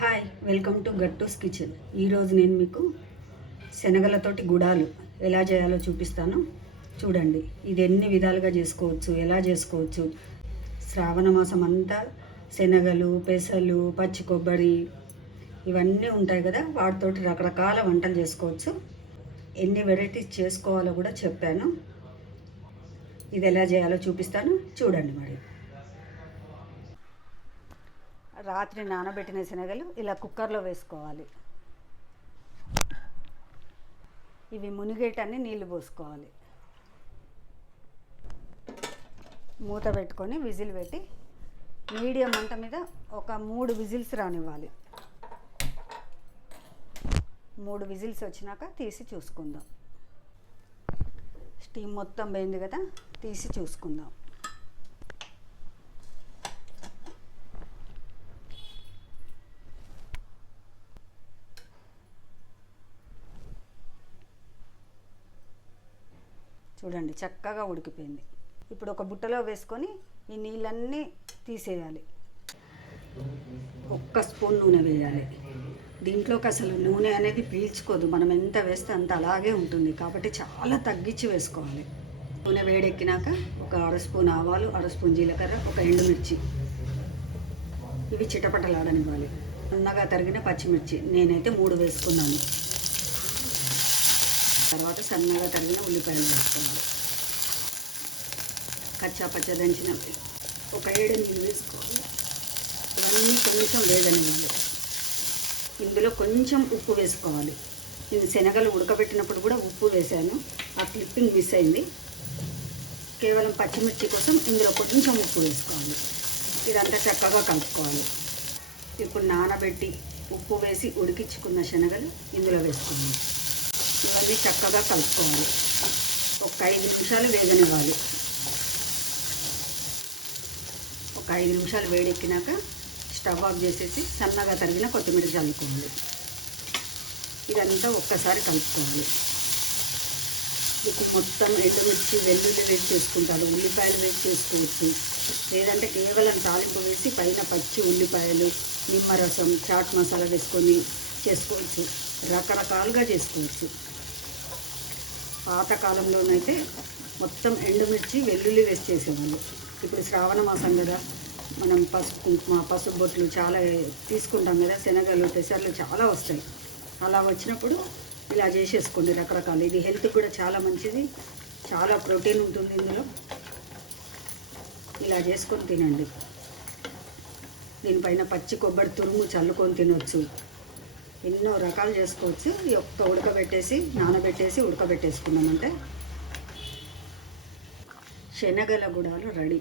Hi, welcome to Gattu's kitchen. ఈరోజు నేను మీకు శనగలతోటి గుడాలు ఎలా చేయాలో చూపిస్తాను. చూడండి, ఇది ఎన్ని విధాలుగా చేసుకోవచ్చు, ఎలా చేసుకోవచ్చు. శ్రావణ మాసం అంతా శనగలు, పెసలు, పచ్చి కొబ్బరి ఇవన్నీ ఉంటాయి కదా, వాటితోటి రకరకాల వంటలు చేసుకోవచ్చు. ఎన్ని వెరైటీస్ చేసుకోవాలో కూడా చెప్పాను. ఇది ఎలా చేయాలో చూపిస్తాను, చూడండి. మరి రాత్రి నానబెట్టిన శనగలు ఇలా కుక్కర్లో వేసుకోవాలి. ఇవి మునిగేటన్ని నీళ్లు పోసుకోవాలి. మూత పెట్టుకొని విజిల్ పెట్టి మీడియం మంట మీద ఒక 3 విజిల్స్ రానివ్వాలి. 3 విజిల్స్ వచ్చినాక తీసి చూసుకుందాం. స్టీమ్ మొత్తం పోయింది కదా, తీసి చూసుకుందాం. చూడండి, చక్కగా ఉడికిపోయింది. ఇప్పుడు ఒక బుట్టలో వేసుకొని ఈ నీళ్ళన్నీ తీసేయాలి. 1 స్పూన్ నూనె వేయాలి. దీంట్లోకి అసలు నూనె అనేది పీల్చుకోదు, మనం ఎంత వేస్తే అంత అలాగే ఉంటుంది. కాబట్టి చాలా తగ్గించి వేసుకోవాలి. నూనె వేడెక్కినాక ఒక 1/2 స్పూన్ ఆవాలు, 1/2 స్పూన్ జీలకర్ర, ఒక ఎండుమిర్చి ఇవి చిటపటలాడనివ్వాలి. సన్నగా తరిగిన పచ్చిమిర్చి నేనైతే 3 వేసుకున్నాను. తర్వాత సన్నగా తరిగిన ఉల్లిపాయలు వేసుకోవాలి. కచ్చా పచ్చ దంచిన ఒక 7 నీళ్ళు వేసుకోవాలి. ఇవన్నీ కొంచెం వేగనివ్వాలి. ఇందులో కొంచెం ఉప్పు వేసుకోవాలి. నేను శనగలు ఉడకబెట్టినప్పుడు కూడా ఉప్పు వేసాను, ఆ క్లిప్పింగ్ మిస్ అయింది. కేవలం పచ్చిమిర్చి కోసం ఇందులో కొంచెం ఉప్పు వేసుకోవాలి. ఇదంతా చక్కగా కలుపుకోవాలి. ఇప్పుడు నానబెట్టి ఉప్పు వేసి ఉడికించుకున్న శనగలు ఇందులో వేసుకోవాలి. ఇవన్నీ చక్కగా కలుపుకోవాలి. ఒక 5 నిమిషాలు వేగనివ్వాలి. ఒక 5 నిమిషాలు వేడెక్కినాక స్టవ్ ఆఫ్ చేసేసి సన్నగా తరిగిన కొత్తిమీర చల్లుకోవాలి. ఇదంతా ఒక్కసారి కలుపుకోవాలి. ఇప్పుడు మొత్తం ఎండుమిర్చి, వెల్లుల్లి వేసి చేసుకుంటారు, ఉల్లిపాయలు వేసి చేసుకోవచ్చు. లేదంటే కేవలం తాలింపు వేసి పైన పచ్చి ఉల్లిపాయలు, నిమ్మరసం, చాట్ మసాలా వేసుకొని చేసుకోవచ్చు. రకరకాలుగా చేసుకోవచ్చు. పాతకాలంలోనైతే మొత్తం ఎండుమిర్చి, వెల్లుల్లి వేసి చేసేవాళ్ళు. ఇప్పుడు శ్రావణ మాసం కదా, మనం పసుపు కుంకుమ, పసుపు బొట్లు చాలా తీసుకుంటాం కదా, శనగలు, పెసర్లు చాలా వస్తాయి. అలా వచ్చినప్పుడు ఇలా చేసేసుకోండి రకరకాలు. ఇది హెల్త్కి కూడా చాలా మంచిది, చాలా ప్రోటీన్ ఉంటుంది ఇందులో. ఇలా చేసుకొని తినండి. దీనిపైన పచ్చి కొబ్బరి తురుము చల్లుకొని తినొచ్చు. ఎన్నో రకాలు చేసుకోవచ్చు. ఈ ఒక్క ఉడకబెట్టేసి నానబెట్టేసి ఉడకబెట్టేసుకున్నామంటే శనగల గుడాలు రెడీ.